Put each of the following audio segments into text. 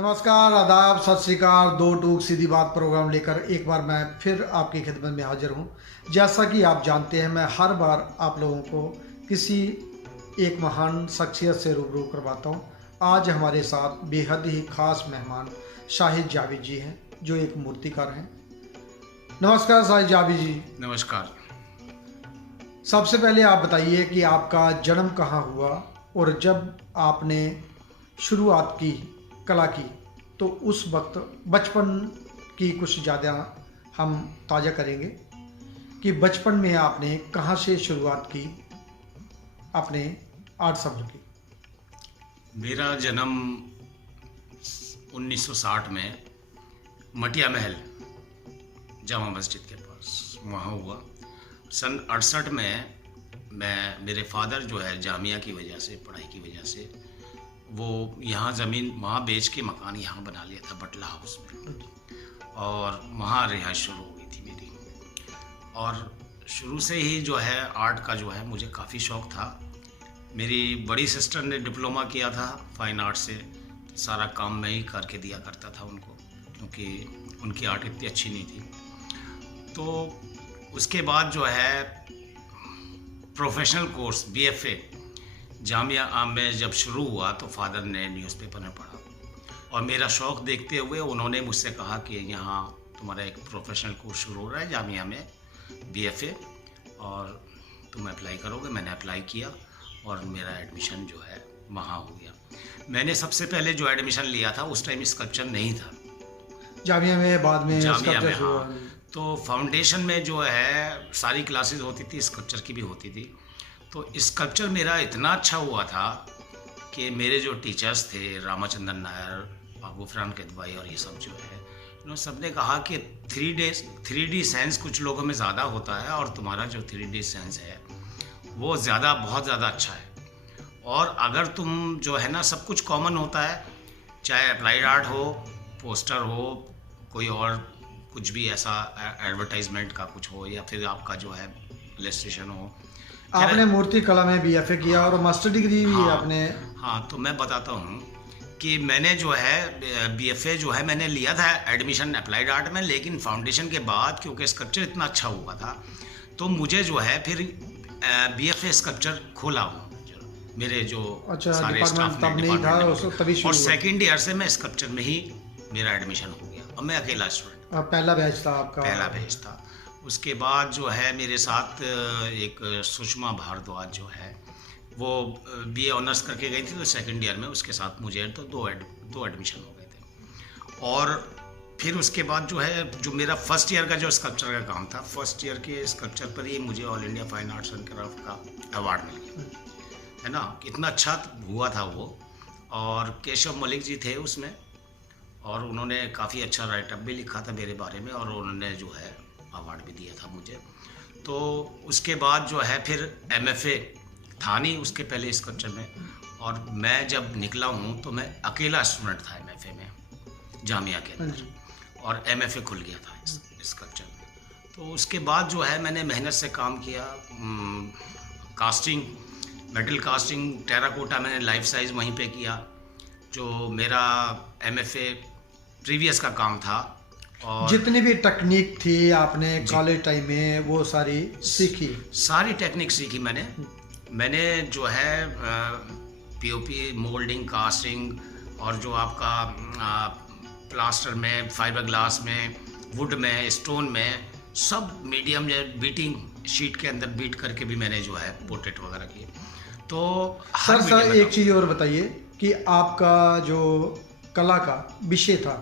नमस्कार, आदाब, सत श्री अकाल। दो टूक सीधी बात प्रोग्राम लेकर एक बार मैं फिर आपकी खिदमत में हाजिर हूँ। जैसा कि आप जानते हैं, मैं हर बार आप लोगों को किसी एक महान शख्सियत से रूबरू करवाता हूँ। आज हमारे साथ बेहद ही ख़ास मेहमान शाहिद जावेद जी हैं, जो एक मूर्तिकार हैं। नमस्कार शाहिद जावेद जी। नमस्कार। सबसे पहले आप बताइए कि आपका जन्म कहाँ हुआ और जब आपने शुरुआत की कला की, तो उस वक्त बचपन की कुछ ज़्यादा हम ताज़ा करेंगे कि बचपन में आपने कहाँ से शुरुआत की अपने आर्ट सब्र की। मेरा जन्म 1960 में मटिया महल जामा मस्जिद के पास वहाँ हुआ। सन 68 में मेरे फादर जो है जामिया की वजह से, पढ़ाई की वजह से, वो यहाँ ज़मीन वहाँ बेच के मकान यहाँ बना लिया था बटला हाउस में, और वहाँ रिहाइश शुरू हो गई थी मेरी। और शुरू से ही जो है आर्ट का जो है मुझे काफ़ी शौक़ था। मेरी बड़ी सिस्टर ने डिप्लोमा किया था फाइन आर्ट से, सारा काम मैं ही करके दिया करता था उनको, क्योंकि उनकी आर्ट इतनी अच्छी नहीं थी। तो उसके बाद जो है प्रोफेशनल कोर्स BFA जामिया में जब शुरू हुआ तो फादर ने न्यूज़पेपर में पढ़ा, और मेरा शौक़ देखते हुए उन्होंने मुझसे कहा कि यहाँ तुम्हारा एक प्रोफेशनल कोर्स शुरू हो रहा है जामिया में BFA, और तुम अप्लाई करोगे। मैंने अप्लाई किया और मेरा एडमिशन जो है वहाँ हो गया। मैंने सबसे पहले जो एडमिशन लिया था उस टाइम स्कल्पचर नहीं था जामिया में, बाद में जामिया में। हाँ, तो फाउंडेशन में जो है सारी क्लासेस होती थी, स्कल्पचर की भी होती थी। तो स्कल्पचर मेरा इतना अच्छा हुआ था कि मेरे जो टीचर्स थे, रामाचंद्रन नायर, गुफरान किदवाई और ये सब जो है, उन्होंने सबने कहा कि 3D सेंस कुछ लोगों में ज़्यादा होता है, और तुम्हारा जो 3D सेंस है वो बहुत ज़्यादा अच्छा है। और अगर तुम जो है ना, सब कुछ कॉमन होता है, चाहे अप्लाइड आर्ट हो, पोस्टर हो, कोई और कुछ भी ऐसा एडवर्टाइजमेंट का कुछ हो, या फिर आपका जो है इलस्ट्रेशन हो। आपने मूर्ति कला में BFA किया और मास्टर डिग्री भी आपने। हाँ, तो मैं बताता हूँ कि मैंने जो है BFA जो है मैंने लिया था एडमिशन अप्लाइड आर्ट में, लेकिन फाउंडेशन के बाद क्योंकि स्कल्पचर इतना अच्छा हुआ था तो मुझे जो है फिर BFA स्कल्पचर खोला हुआ मेरे जो सारे स्टाफ ने डिपार्टमेंट, और सेकेंड ईयर से मैं स्कल्पचर में ही मेरा एडमिशन हो गया, और मैं अकेला स्टूडेंट। पहला बैच था आपका? पहला बैच था। उसके बाद जो है मेरे साथ एक सुषमा भारद्वाज जो है वो BA ऑनर्स करके गई थी, तो सेकंड ईयर में उसके साथ मुझे तो दो एडमिशन हो गए थे। और फिर उसके बाद जो है जो मेरा फर्स्ट ईयर का जो स्कल्पचर का काम था, फर्स्ट ईयर के स्कल्पचर पर ही मुझे all India fine arts and craft का अवार्ड मिल गया, है ना। कितना अच्छा हुआ था वो। और केशव मलिक जी थे उसमें, और उन्होंने काफ़ी अच्छा राइटअप भी लिखा था मेरे बारे में, और उन्होंने जो है अवार्ड भी दिया था मुझे। तो उसके बाद जो है फिर MFA था नहीं उसके पहले स्कल्पचर में, और मैं जब निकला हूँ तो मैं अकेला स्टूडेंट था MFA में जामिया के अंदर, और MFA खुल गया था स्कल्पचर में। तो उसके बाद जो है मैंने मेहनत से काम किया, कास्टिंग, मेटल कास्टिंग, टेराकोटा मैंने लाइफ साइज़ वहीं पे किया, जो मेरा MFA प्रीवियस का काम था। और जितनी भी टेक्निक थी आपने कॉलेज टाइम में वो सारी सीखी? सारी टेक्निक सीखी मैंने जो है POP, मोल्डिंग, कास्टिंग, और जो आपका प्लास्टर में, फाइबर ग्लास में, वुड में, स्टोन में, सब मीडियम बीटिंग शीट के अंदर बीट करके भी मैंने जो है पोर्ट्रेट वगैरह किए। तो सर एक चीज़ और बताइए कि आपका जो कला का विषय था,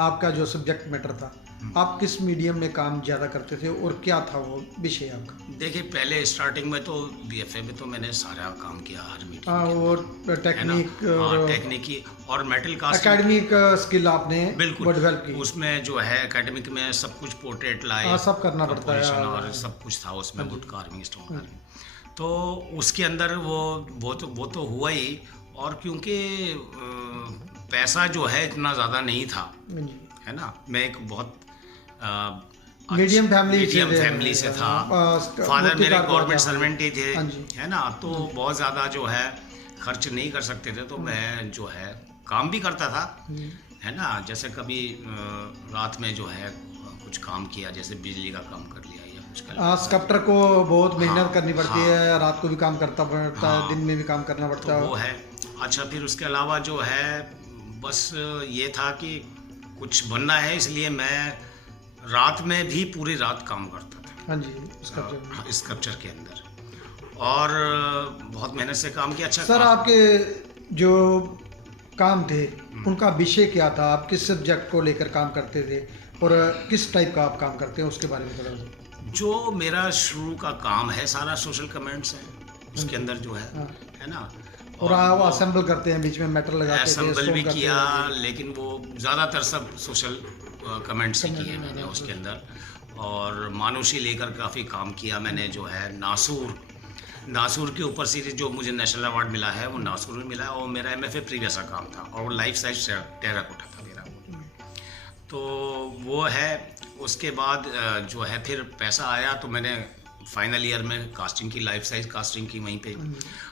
आपका जो सब्जेक्ट मैटर था, आप किस मीडियम में काम ज़्यादा करते थे और क्या था वो विषय आपका? देखिए, पहले स्टार्टिंग में तो BFA में तो मैंने सारा काम किया हर मीडियम और टेक्निक और मेटल कास्टिंग, एकेडमिक स्किल आपने बिल्कुल डेवलप की। उसमें जो है एकेडमिक में सब कुछ पोर्ट्रेट लाए, सब करना पड़ता है, और सब कुछ था उसमें, वुड कार्विंग, स्टोन कार्विंग। तो उसके अंदर वो तो हुआ ही, और क्योंकि पैसा जो है इतना ज़्यादा नहीं था, है ना। मैं एक बहुत मीडियम फैमिली से था, फादर मेरे गवर्नमेंट सर्वेंट ही थे, है ना। तो बहुत ज़्यादा जो है खर्च नहीं कर सकते थे, तो मैं जो है काम भी करता था, जी। है ना। जैसे कभी रात में जो है कुछ काम किया, जैसे बिजली का काम कर लिया या कुछ कर लिया। स्कल्पटर को बहुत मेहनत हाँ, करनी पड़ती हाँ, है, रात को भी काम करता पड़ता है, हाँ, दिन में भी काम करना तो पड़ता है। वो है। अच्छा, फिर उसके अलावा जो है बस ये था कि कुछ बनना है, इसलिए मैं रात में भी पूरी रात काम करता था। हाँ जी, स्कल्पचर। स्कल्पचर के अंदर, और बहुत मेहनत से काम किया। अच्छा सर, आपके जो काम थे उनका विषय क्या था? आप किस सब्जेक्ट को लेकर काम करते थे और किस टाइप का आप काम करते हैं, उसके बारे में थोड़ा सा। जो मेरा शुरू का काम है सारा सोशल कमेंट्स है उसके अंदर जो हाँ। है ना। और आप असेंबल करते हैं, बीच में मेटल लगाते थे, असेंबल स्टोन भी करते किया, थे। लेकिन वो ज़्यादातर सब सोशल कमेंट्स ही किए मैंने उसके अंदर। और मानुषी लेकर काफ़ी काम किया मैंने, जो है नासूर के ऊपर सीरीज जो मुझे नेशनल अवार्ड मिला है वो नासूर में मिला है, और मेरा MFA प्रीवियस का काम था, और वो लाइफ साइज टेराकोटा था मेरा। तो वो है। उसके बाद जो है फिर पैसा आया, तो मैंने फाइनल ईयर में कास्टिंग की, लाइफ साइज कास्टिंग की वहीं पे।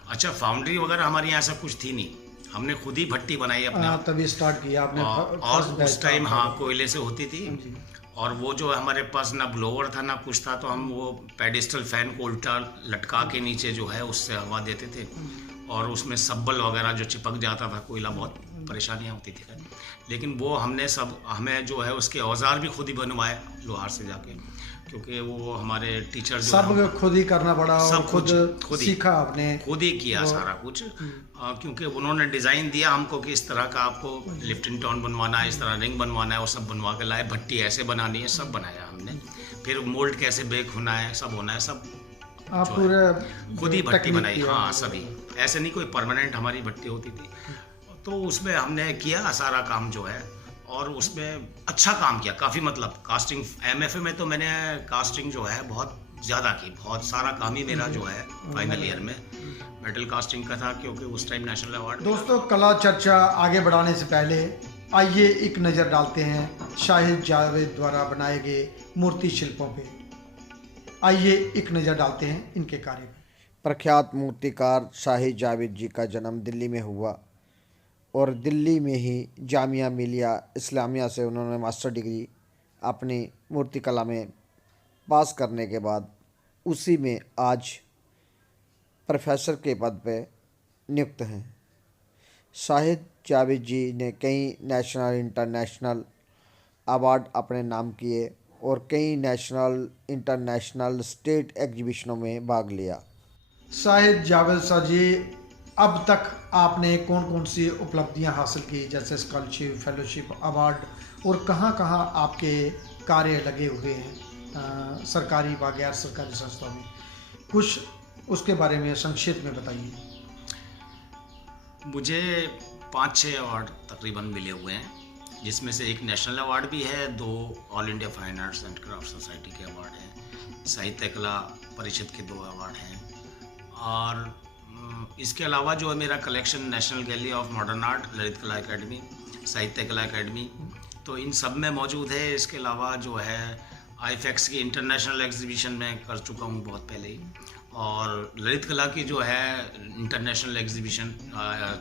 अच्छा, फाउंड्री वगैरह हमारे यहाँ ऐसा कुछ थी नहीं, हमने खुद ही भट्टी बनाई अपने आप। तभी स्टार्ट किया आपने। और फर्स्ट बैच उस टाइम था। हाँ कोयले से होती थी, जी। और वो जो हमारे पास ना ब्लोवर था ना कुछ था, तो हम वो पेडिस्टल फैन को उल्टा लटका के नीचे जो है उससे हवा देते थे, और उसमें सब्बल वगैरह जो चिपक जाता था कोयला, बहुत परेशानियाँ होती थी। लेकिन वो हमें जो है उसके औजार भी खुद ही बनवाए लोहार से जाके, क्योंकि वो हमारे टीचर जो सब खुद ही करना पड़ा और सब खुद ही सीखा आपने। खुद ही किया सारा कुछ। क्योंकि उन्होंने डिज़ाइन दिया हमको कि इस तरह का आपको लिफ्टिंग टाउन बनवाना है, इस तरह रिंग बनवाना है, वो सब बनवा के लाए। भट्टी ऐसे बनानी है, सब बनाया हमने। फिर मोल्ड कैसे बेक होना है, सब होना है, सब आप जो पूरे खुद ही भट्टी टेक्निक बनाई। किया। हाँ, सभी, ऐसे नहीं कोई परमानेंट हमारी भट्टी होती थी। तो उसमें हमने किया सारा काम जो है, और उसमें अच्छा काम किया काफ़ी। मतलब कास्टिंग MFA में तो मैंने कास्टिंग जो है बहुत ज़्यादा की, बहुत सारा काम ही मेरा जो है फाइनल ईयर में मेटल कास्टिंग का था, क्योंकि उस टाइम नेशनल अवार्ड। दोस्तों, कला चर्चा आगे बढ़ाने से पहले आइए एक नज़र डालते हैं शाहिद जावेद द्वारा बनाए गए मूर्ति शिल्पों पे। आइए एक नज़र डालते हैं इनके कार्य पे। प्रख्यात मूर्तिकार शाहिद जावेद जी का जन्म दिल्ली में हुआ, और दिल्ली में ही जामिया मिलिया इस्लामिया से उन्होंने मास्टर डिग्री अपनी मूर्ति कला में पास करने के बाद उसी में आज प्रोफेसर के पद पे नियुक्त हैं। शाहिद जावेद जी ने कई नेशनल इंटरनेशनल अवार्ड अपने नाम किए, और कई नेशनल इंटरनेशनल स्टेट एग्जीबिशनों में भाग लिया। शाहिद जावेद साहब जी, अब तक आपने कौन कौन सी उपलब्धियां हासिल की, जैसे स्कॉलरशिप, फेलोशिप, अवार्ड, और कहां कहां आपके कार्य लगे हुए हैं सरकारी व गैर सरकारी संस्थाओं में? कुछ उसके बारे में संक्षेप में बताइए। मुझे 5-6 अवार्ड तकरीबन मिले हुए हैं, जिसमें से एक नेशनल अवार्ड भी है, 2 all India fine arts and craft society के अवार्ड हैं, साहित्य कला परिषद के 2 अवार्ड हैं, और इसके अलावा जो है मेरा collection national gallery of modern art, Lalit कला एकेडमी, साहित्य कला एकेडमी, तो इन सब में मौजूद है। इसके अलावा जो है IFEX की इंटरनेशनल एग्जीबिशन में कर चुका हूँ बहुत पहले ही, और ललित कला की जो है इंटरनेशनल एग्जीबिशन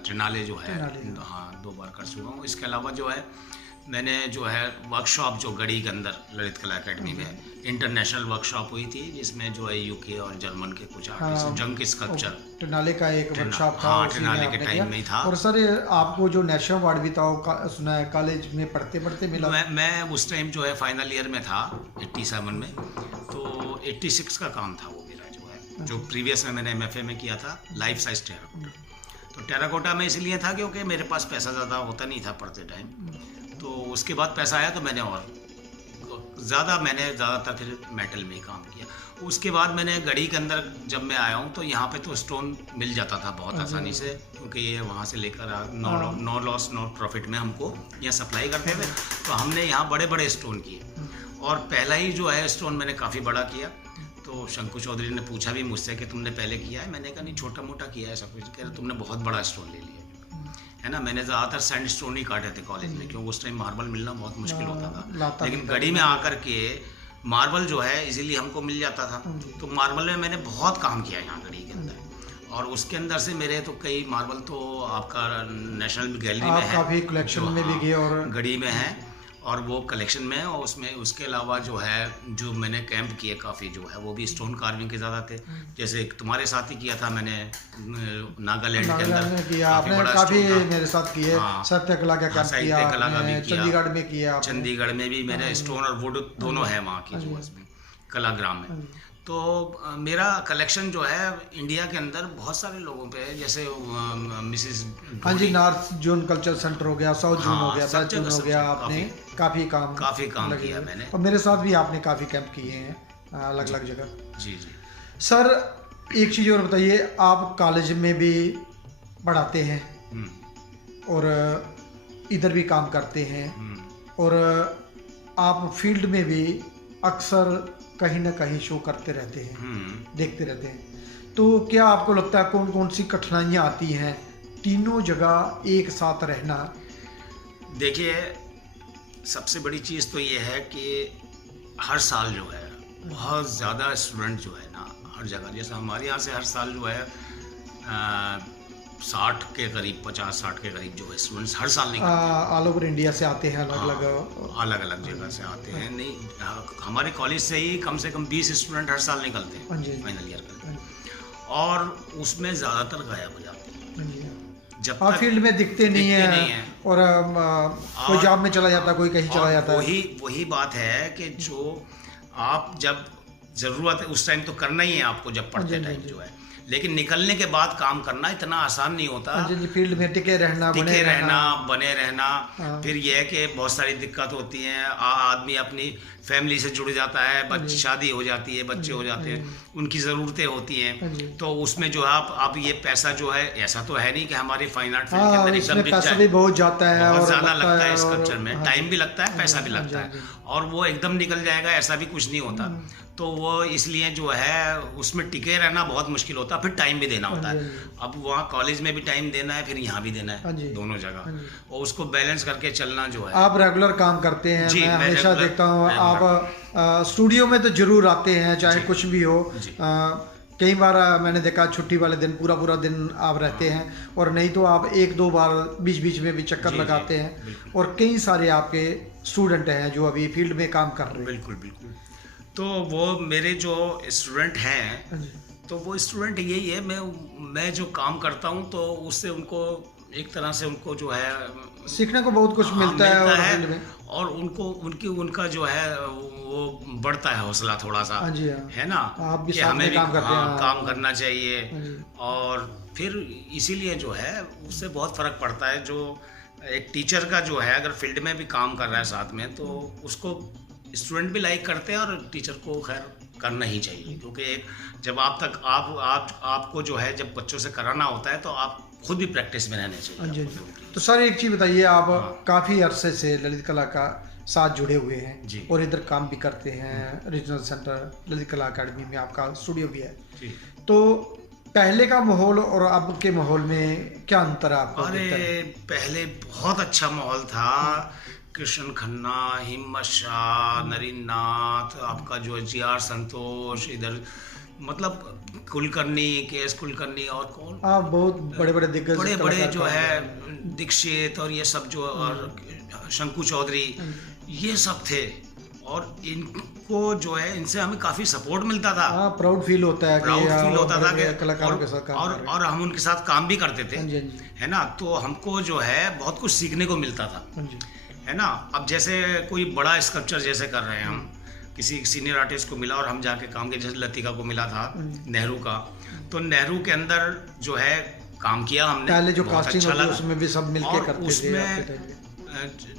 ट्रिनाले जो है, हाँ 2 बार कर चुका हूँ। इसके अलावा जो है मैंने जो है वर्कशॉप जो गढ़ी के अंदर ललित कला एकेडमी में इंटरनेशनल वर्कशॉप हुई थी, जिसमें जो है UK और जर्मन के कुछ आर्टिस्ट, जंग स्कल्पचर, ट्रिनाले का एक वर्कशॉप था। हाँ, ट्रिनाले के टाइम में ही था। और सर, आपको जो नेशनल अवार्ड भी था वो सुना है कॉलेज में पढ़ते पढ़ते मिला? मैं उस टाइम जो है फाइनल ईयर में था 87 में, तो 86 का काम था वो मेरा जो है, जो प्रीवियस में मैंने MFA में किया था, लाइफ साइज टेराकोटा। तो टेराकोटा में इसलिए था क्योंकि मेरे पास पैसा ज़्यादा होता नहीं था पढ़ते टाइम, तो उसके बाद पैसा आया तो मैंने ज़्यादातर फिर मेटल में ही काम किया। उसके बाद मैंने गढ़ी के अंदर जब मैं आया हूँ, तो यहाँ पे तो स्टोन मिल जाता था बहुत आसानी से, क्योंकि ये वहाँ से लेकर नो लॉस नो प्रॉफिट में हमको यहाँ सप्लाई करते थे। तो हमने यहाँ बड़े बड़े स्टोन किए, और पहला ही जो है स्टोन मैंने काफ़ी बड़ा किया। तो शंकु चौधरी ने पूछा भी मुझसे कि तुमने पहले किया है? मैंने कहा नहीं, छोटा मोटा किया है सब कुछ। कह रहे तुमने बहुत बड़ा स्टोन ले लिया है ना। मैंने ज़्यादातर सैंड स्टोन ही काटे थे कॉलेज में, क्योंकि उस टाइम मार्बल मिलना बहुत मुश्किल होता था। लेकिन गढ़ी में आकर के मार्बल जो है इजीली हमको मिल जाता था। तो मार्बल में मैंने बहुत काम किया यहाँ गढ़ी के अंदर, और उसके अंदर से मेरे तो कई मार्बल तो आपका नेशनल गैलरी में आप है, काफ़ी कलेक्शन में भी गए और गढ़ी में है और वो कलेक्शन में है। और उसमें उसके अलावा जो है जो मैंने कैंप किए काफ़ी जो है वो भी स्टोन कार्विंग के ज़्यादा थे। जैसे एक तुम्हारे साथ ही किया था मैंने नागालैंड के नागालैंड में अंदर, किया आपने, बड़ा काफ़ी स्टोन था। मेरे साथ किए। हाँ, सत्यकला का कैंप साहित्य किया कला का आपने, भी किया। चंडीगढ़ में किया आपने। चंडीगढ़ में भी मेरे स्टोन और वुड दोनों है वहाँ की जो इसमें कलाग्राम में। तो मेरा कलेक्शन जो है इंडिया के अंदर बहुत सारे लोगों पे है, जैसे मिसिस हाँ जी, नॉर्थ जोन कल्चर सेंटर हो गया, साउथ जोन हो गया, सब वेस्ट जोन हो जगह गया, आपने काफ़ी काम लगे किया हुए। मैंने। और मेरे साथ भी आपने काफ़ी कैंप किए हैं अलग अलग जगह। जी जी। सर एक चीज़ और बताइए, आप कॉलेज में भी पढ़ाते हैं और इधर भी काम करते हैं और आप फील्ड में भी अक्सर कहीं ना कहीं शो करते रहते हैं, देखते रहते हैं। तो क्या आपको लगता है कौन कौन सी कठिनाइयाँ आती हैं तीनों जगह एक साथ रहना? देखिए, सबसे बड़ी चीज़ तो ये है कि हर साल जो है बहुत ज़्यादा स्टूडेंट जो है ना हर जगह, जैसे हमारे यहाँ से हर साल जो है 60 के करीब 50-60 के करीब जो है स्टूडेंट्स हर साल निकलते हैं। ऑल ओवर इंडिया से आते हैं, अलग अलग जगह से आते हैं। नहीं, हमारे कॉलेज से ही कम से कम 20 स्टूडेंट हर साल निकलते हैं फाइनल ईयर का, और उसमें ज़्यादातर गायब हो जाते हैं जब आप तक फील्ड में दिखते नहीं है और कोई जॉब में चला जाता, कोई कहीं चला जाता है। वही बात है कि जो आप जब ज़रूरत है उस टाइम तो करना ही है आपको, जब पढ़ते टाइम जो है, लेकिन निकलने के बाद काम करना इतना आसान नहीं होता। फील्ड में टिके रहना, बने रहना। फिर यह है कि बहुत सारी दिक्कत होती हैं, आदमी अपनी फैमिली से जुड़ जाता है, शादी हो जाती है, बच्चे हो जाते हैं, उनकी ज़रूरतें होती हैं, तो उसमें जो है आप ये पैसा जो है, ऐसा तो है नहीं कि हमारी फाइन आर्ट फील्ड के अंदर एकदम बिक जाए, भी बहुत जाता है, बहुत ज़्यादा लगता है स्कल्पचर में, टाइम भी लगता है, पैसा भी लगता है, और वो एकदम निकल जाएगा ऐसा भी कुछ नहीं होता। तो वो इसलिए जो है उसमें टिके रहना बहुत मुश्किल होता है, फिर टाइम भी देना होता है। अब वहाँ कॉलेज में भी टाइम देना है, फिर यहाँ भी देना है, दोनों जगह, और उसको बैलेंस करके चलना जो है। आप रेगुलर काम करते हैं, मैं हमेशा देखता हूँ आप स्टूडियो में तो जरूर आते हैं, चाहे कुछ भी हो। कई बार मैंने देखा छुट्टी वाले दिन पूरा दिन आप रहते हैं, और नहीं तो आप 1-2 बार बीच बीच में भी चक्कर लगाते हैं। और कई सारे आपके स्टूडेंट हैं जो अभी फील्ड में काम कर रहे हैं। बिल्कुल। तो वो मेरे जो स्टूडेंट हैं, तो वो स्टूडेंट यही है, मैं जो काम करता हूँ तो उससे उनको एक तरह से उनको जो है सीखने को बहुत कुछ मिलता है, और उनका जो है वो बढ़ता है हौसला थोड़ा सा, है ना, कि हमें भी काम करना चाहिए। और फिर इसीलिए जो है उससे बहुत फ़र्क पड़ता है। जो एक टीचर का जो है अगर फील्ड में भी काम कर रहा है साथ में, तो उसको स्टूडेंट भी लाइक करते हैं, और टीचर को खैर करना ही चाहिए, क्योंकि जब आपको जो है जब बच्चों से कराना होता है तो आप खुद भी प्रैक्टिस में रहने चाहिए। तो सर एक चीज़ बताइए, आप काफ़ी अरसे से ललित कला का साथ जुड़े हुए हैं और इधर काम भी करते हैं, रीजनल सेंटर ललित कला अकेडमी में आपका स्टूडियो भी है। तो पहले का माहौल और अब के माहौल में क्या अंतर है आपको? अरे पहले बहुत अच्छा माहौल था। कृष्ण खन्ना, हिम्मत शाह, नरेंद्र नाथ, आपका जो है GR संतोष, इधर मतलब कुलकर्णी, KS कुलकर्णी, और कौन बहुत बड़े दिग्गज, बड़े जो है दीक्षित, और ये सब जो, और शंकु चौधरी, ये सब थे। और इनको जो है इनसे हमें काफ़ी सपोर्ट मिलता था। प्राउड फील होता है कि कलाकारों के साथ और हम उनके साथ काम भी करते थे, है ना। तो हमको जो है बहुत कुछ सीखने को मिलता था, है ना। अब जैसे कोई बड़ा स्कल्पचर जैसे कर रहे हैं हम, किसी सीनियर आर्टिस्ट को मिला और हम जाके काम किया, जैसे लतिका को मिला था नेहरू का, तो नेहरू के अंदर जो है काम किया हमने, पहले जो बहुत अच्छा लगा, उसमें भी सब मिलके करते थे।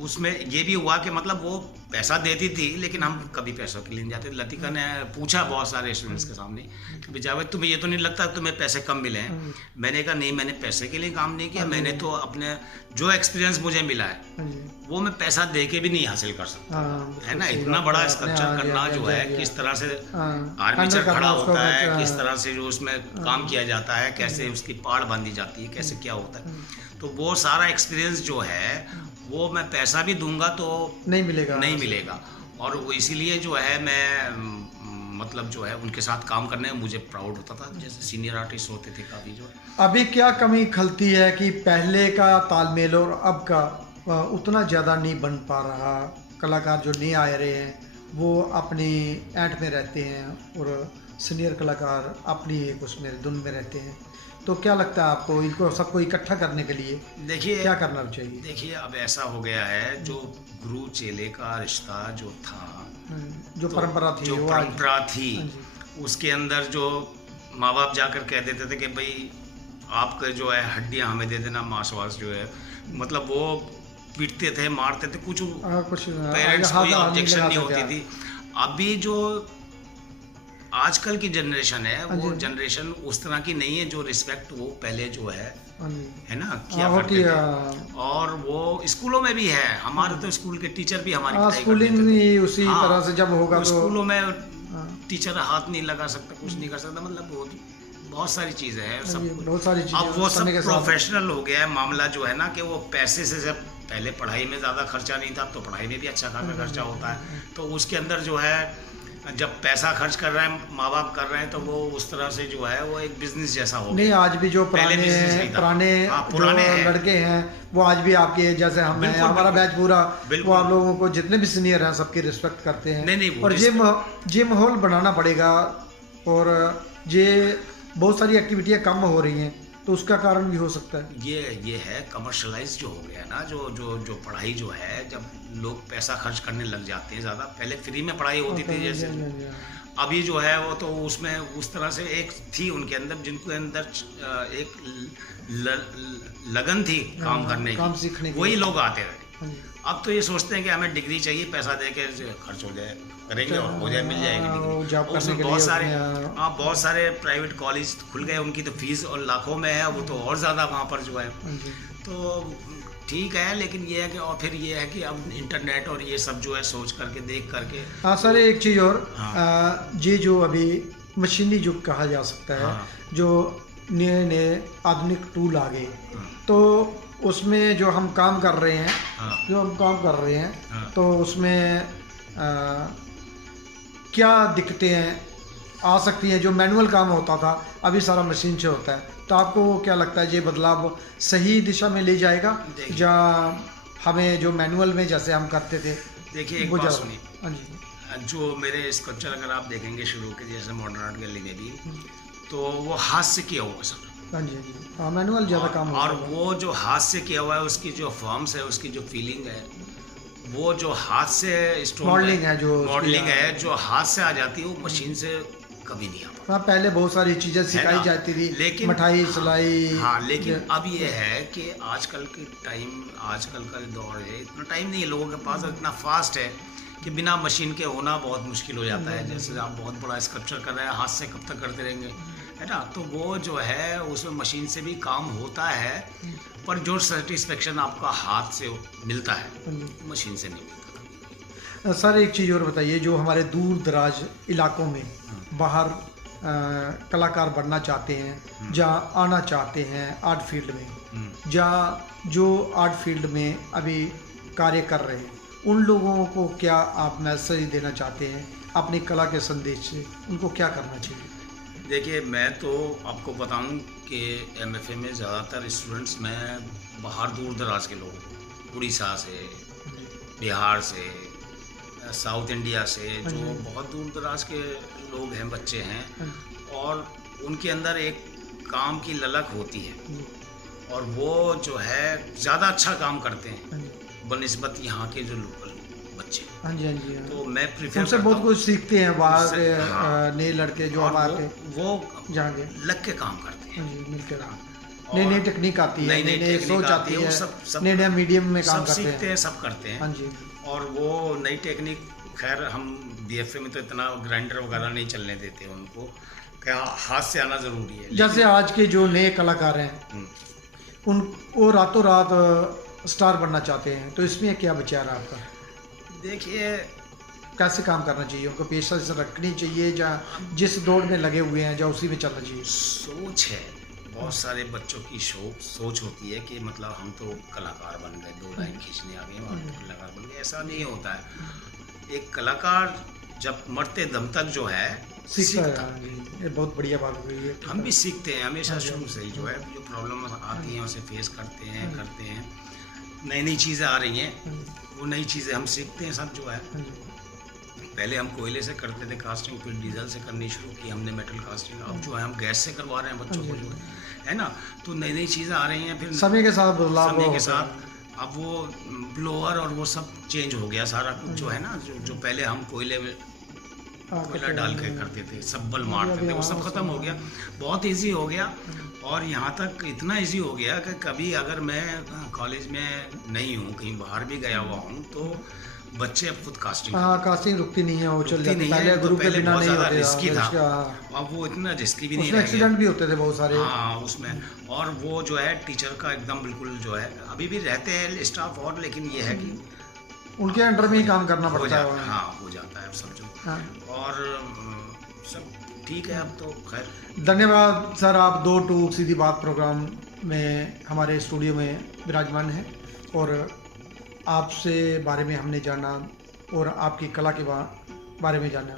उसमें ये भी हुआ कि मतलब वो पैसा देती थी, लेकिन हम कभी पैसों के लिए नहीं जाते। लतिका ने पूछा बहुत सारे स्टूडेंट्स के सामने कि जावेद तुम्हें ये तो नहीं लगता तुम्हें पैसे कम मिले हैं? मैंने कहा नहीं, मैंने पैसे के लिए काम नहीं किया, मैंने तो अपने जो एक्सपीरियंस मुझे मिला है वो मैं पैसा दे के भी नहीं हासिल कर सकता, है ना। इतना बड़ा स्कल्पचर करना जो है, किस तरह से आर्मीचर खड़ा होता है, किस तरह से जो उसमें काम किया जाता है, कैसे उसकी पाड़ बांधी जाती है, कैसे क्या होता है, तो वो सारा एक्सपीरियंस जो है वो मैं पैसा भी दूंगा तो नहीं मिलेगा। और वो इसीलिए जो है मैं मतलब जो है उनके साथ काम करने में मुझे प्राउड होता था, जैसे सीनियर आर्टिस्ट होते थे काफ़ी जो है। अभी क्या कमी खलती है कि पहले का तालमेल और अब का उतना ज़्यादा नहीं बन पा रहा? कलाकार जो नए आ रहे हैं वो अपनी ऐंठ में रहते हैं और सीनियर कलाकार अपनी एक उसमें धुन में रहते हैं। तो क्या लगता है आपको, इनको सबको इकट्ठा करने के लिए देखिए क्या करना चाहिए? देखिए अब ऐसा हो गया है, जो गुरु चेले का रिश्ता जो था, जो परंपरा थी, जो वो आज- परंपरा थी, हाँ जी। उसके अंदर जो माँ बाप जाकर कह देते थे कि भाई आपका जो है हड्डियां हमें दे देना, मांस वास जो है, मतलब वो पीटते थे, मारते थे, कुछ कुछ पेरेंट्स हाथ कोई नहीं ऑब्जेक्शन लगा नहीं होती सकते। थी। अभी जो आजकल की जनरेशन है हाँ वो जी। जनरेशन उस तरह की नहीं है, जो रिस्पेक्ट वो पहले जो है हाँ जी। है ना किया होती करते है। थे। और वो स्कूलों में भी है, हमारे तो स्कूल के टीचर भी हमारी पिटाई कर स्कूलिंग देते थे। ही उसी हाँ, तरह से जब होगा वो तो स्कूलों में हाँ, टीचर हाथ नहीं लगा सकता, कुछ नहीं कर सकता, मतलब बहुत सारी चीजें हैं हाँ सब जी, कुछ। बहुत सारी अब चीजें वो सब समय के साथ। प्रोफेशनल हो गया है मामला जो है ना, कि वो पैसे से जब पहले पढ़ाई में ज़्यादा खर्चा नहीं था, तो पढ़ाई में भी अच्छा खासा खर्चा होता है, तो उसके अंदर जो है जब पैसा खर्च कर रहे हैं माँ बाप कर रहे हैं, तो वो उस तरह से जो है वो एक बिजनेस जैसा हो नहीं, गया। आज भी जो पहले business नहीं था। पुराने हाँ, जो पुराने हैं। लड़के हैं वो आज भी आपके जैसे हम हैं, बिल्कुल, हमारा बिल्कुल। बैच पूरा, वो बिल्कुल। आप लोगों को जितने भी सीनियर हैं सबकी रिस्पेक्ट करते हैं। नहीं, वो और ये माहौल बनाना पड़ेगा, और ये बहुत सारी एक्टिविटियां कम हो रही हैं, तो उसका कारण भी हो सकता है। ये है कमर्शलाइज जो हो गया ना, जो पढ़ाई जो है, जब लोग पैसा खर्च करने लग जाते हैं ज़्यादा। पहले फ्री में पढ़ाई होती थी जैसे, अभी जो है वो तो उसमें उस तरह से एक थी उनके अंदर, जिनके अंदर एक लगन थी काम करने काम की, सीखने की। वही लोग आते रहे। हाँ जी। अब तो ये सोचते हैं कि हमें डिग्री चाहिए, पैसा दे के खर्च हो जाए, करेंगे और हो जाए, मिल जाएगी वो डिग्री। जॉब और करने उसमें के बहुत लिए सारे उसमें, हाँ बहुत सारे प्राइवेट कॉलेज खुल गए, उनकी तो फीस और लाखों में है, वो तो और ज़्यादा वहाँ पर जो है। हाँ जी। तो ठीक है, लेकिन ये है कि और फिर ये है कि अब इंटरनेट और ये सब जो है सोच करके देख करके। हाँ सर, एक चीज़ और, हाँ। ये जो अभी मशीनी युग कहा जा सकता है, हाँ। जो नए नए आधुनिक टूल आ गए, हाँ। तो उसमें जो हम काम कर रहे हैं, हाँ। हाँ। तो उसमें क्या दिक्कतें आ सकती हैं? जो मैनुअल काम होता था अभी सारा मशीन से होता है, तो आपको क्या लगता है ये बदलाव सही दिशा में ले जाएगा, देखिए। या हमें जो मैनुअल में जैसे हम करते थे देखिए एक वो बात ज़्यादा- सुनिए, हाँ जी। जो मेरे स्कल्पचर अगर आप देखेंगे शुरू के जैसे मॉडर्न आर्ट गैलरी में भी, तो वो हाथ से किया हुआ सब, हाँ जी, हाँ जी। हाँ, मैनुअल ज़्यादा काम और होता है। वो जो हाथ से किया हुआ है उसकी जो फॉर्म्स है, उसकी जो फीलिंग है, वो जो हाथ से मॉडलिंग है जो उसकी, मॉडलिंग है जो हाथ से आ जाती है, वो मशीन से कभी नहीं आ पाती। हाँ, पहले बहुत सारी चीज़ें सिखाई ना? जाती थी, लेकिन मिठाई, सिलाई। हाँ, लेकिन अब ये है कि आजकल के टाइम, आजकल का दौर है, इतना टाइम नहीं है लोगों के पास, इतना फास्ट है कि बिना मशीन के होना बहुत मुश्किल हो जाता है। जैसे आप बहुत बड़ा स्कल्पचर कर रहे हैं, हाथ से कब तक करते रहेंगे, है ना? तो वो जो है उसमें मशीन से भी काम होता है, पर जो सेटिस्फेक्शन आपका हाथ से मिलता है मशीन से नहीं मिलता। सर एक चीज़ और बताइए, जो हमारे दूर दराज इलाकों में बाहर कलाकार बनना चाहते हैं, जहाँ आना चाहते हैं आर्ट फील्ड में, जहाँ जो आर्ट फील्ड में अभी कार्य कर रहे हैं, उन लोगों को क्या आप मैसेज देना चाहते हैं अपनी कला के संदेश से? उनको क्या करना चाहिए? देखिए मैं तो आपको बताऊं कि एमएफए में ज़्यादातर स्टूडेंट्स में बाहर दूर दराज के लोग, उड़ीसा से, बिहार से, साउथ इंडिया से, जो बहुत दूर दराज के लोग हैं, बच्चे हैं, और उनके अंदर एक काम की ललक होती है, और वो जो है ज़्यादा अच्छा काम करते हैं बनिस्बत यहाँ के जो लोकल बच्चे। हाँ जी, हाँ जी, हाँ। तो मैं प्रीफर उनसे बहुत कुछ सीखते हैं बाहर उससे, के हाँ। नए लड़के जो और हमारे वो जहाँ के, लग के काम करते हैं। हाँ जी, मिलकर नई नई टेक्निक आती है, नई नई सोच आती है, सब नए नए मीडियम में काम सब करते सीखते हैं। हैं, सब करते हैं। हाँ जी। और वो नई टेक्निक, खैर हम बीएफए में तो इतना ग्राइंडर वगैरह नहीं चलने देते उनको, क्या हाथ से आना ज़रूरी है। जैसे आज के जो नए कलाकार हैं, उन वो रातों रात स्टार बनना चाहते हैं, तो इसमें क्या विचार है आपका? देखिए कैसे काम करना चाहिए उनको? पेशा से रखनी चाहिए, या जिस दौड़ में लगे हुए हैं या उसी में चलना चाहिए? सोच है, बहुत सारे बच्चों की सोच होती है कि मतलब हम तो कलाकार बन गए, 2 लाइन खींचने आ गए, हम कलाकार बन गए। ऐसा नहीं होता है। एक कलाकार जब मरते दम तक जो है सीखता है। हाँ जी, ये बहुत बढ़िया बात हुई है। हम भी सीखते हैं हमेशा शुरू से ही, जो है जो प्रॉब्लम आती हैं उसे फेस करते हैं, करते हैं। नई नई चीज़ें आ रही हैं, वो नई चीज़ें हम सीखते हैं सब जो है। हाँ जी, पहले हम कोयले से करते थे कास्टिंग, फिर डीजल से करनी शुरू की हमने मेटल कास्टिंग। अब जो है हम गैस से करवा रहे हैं बच्चों को, जो है ना। तो नई नई चीज़ें आ रही हैं, फिर समय के साथ बदलाव समय के होता साथ है। अब वो ब्लोअर और वो सब चेंज हो गया सारा कुछ, जो है ना। जो पहले हम कोयले में कोयला डाल के करते थे, सब्बल मारते थे, वो सब खत्म हो गया। बहुत इजी हो गया, और यहाँ तक इतना इजी हो गया कि कभी अगर मैं कॉलेज में नहीं हूँ, कहीं बाहर भी गया हुआ हूँ, तो बच्चे अब खुद कास्टिंग हाँ, कास्टिंग रुकती नहीं है, वो चल जाती है। पहले तो गुरु के पहले बिना बहुत नहीं ज़्यादा होते। रिस्की था, हाँ, अब वो इतना रिस्की भी नहीं उसमें रह गया। एक्सीडेंट भी होते थे बहुत सारे। हाँ उसमें, और वो जो है टीचर का एकदम बिल्कुल जो है, अभी भी रहते हैं स्टाफ और, लेकिन ये है कि उनके अंडर में ही काम करना हो पड़ता है। जाता है। हाँ हो जाता है अब सब जो, हाँ। और सब ठीक है अब तो खैर। धन्यवाद सर, आप 2 टूक सीधी बात प्रोग्राम में हमारे स्टूडियो में विराजमान हैं, और आपसे बारे में हमने जाना और आपकी कला के बारे में जाना।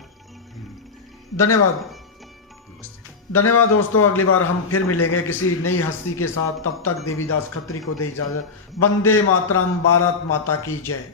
धन्यवाद। धन्यवाद दोस्तों, अगली बार हम फिर मिलेंगे किसी नई हस्ती के साथ। तब तक देवीदास खत्री को दे इजाजत। वंदे मातरम, भारत माता की जय।